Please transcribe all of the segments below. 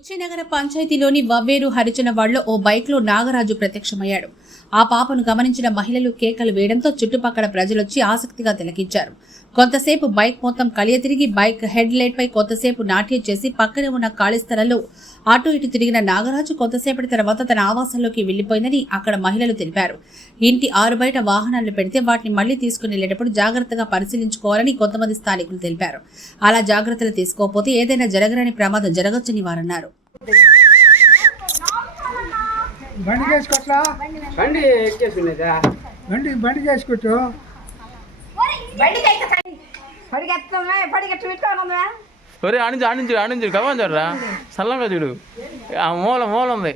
నగర పంచాయతీలోని వవ్వేరు హరిచనవాడలో ఓ బైక్లో నాగరాజు ప్రత్యక్షమయ్యాడు. ఆ పాపను గమనించిన మహిళలు కేకలు వేయడంతో చుట్టుపక్కల ప్రజలొచ్చి ఆసక్తిగా తిలకించారు. కొంతసేపు బైక్ మొత్తం కలియ తిరిగి బైక్ హెడ్ లైట్ పై కొంతసేపు నాట్యం చేసి పక్కనే ఉన్న ఖాళీ స్థలంలో అటు ఇటు తిరిగిన నాగరాజు కొంతసేపటి తర్వాత తన ఆవాసంలోకి వెళ్ళిపోయిందని అక్కడ మహిళలు తెలిపారు. ఇంటి ఆరు బయట వాహనాలు పెడితే వాటిని మళ్ళీ తీసుకుని వెళ్ళేటప్పుడు జాగ్రత్తగా పరిశీలించుకోవాలని కొంతమంది స్థానికులు తెలిపారు. అలా జాగ్రత్తలు తీసుకోకపోతే ఏదైనా జరగరాని ప్రమాదం జరగచ్చని వారన్నారు. బండి బండి బండి ఒరే ఆడించు ఆడించు ఆడించు గఫన్ చూడరా? సల్లంగా చూడు. ఆ మూల మూల ఉంది.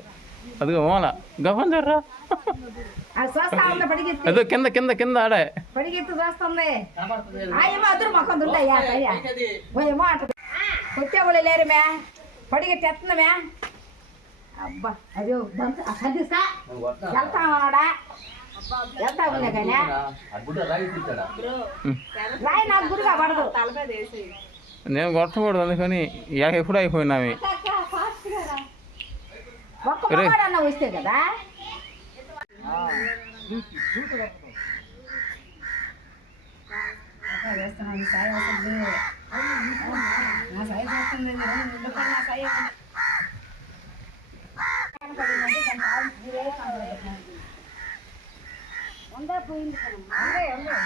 అదిగో మూల. గఫన్ చూడరా? అది అదో కింద కింద కింద ఆడే. పడిగెత్తు చూస్తుంది అదురు మొక్కం ఉంటాయా కొట్టేవాళ్ళు లేరు మే. పడిగెత్తి ఎత్తుందమే అబ్బా అయ్యో బంత సర్దిస్తా వెళ్తామన్నాడా వెళ్తా ఉన్నా కానీ రాయి నాకు గురిగా పడదు. నేను కొట్టకూడదు అందుకని ఇక ఎప్పుడు అయిపోయినావి. వస్తే కదా? ఉందే పోయింది ఉందే ఉందే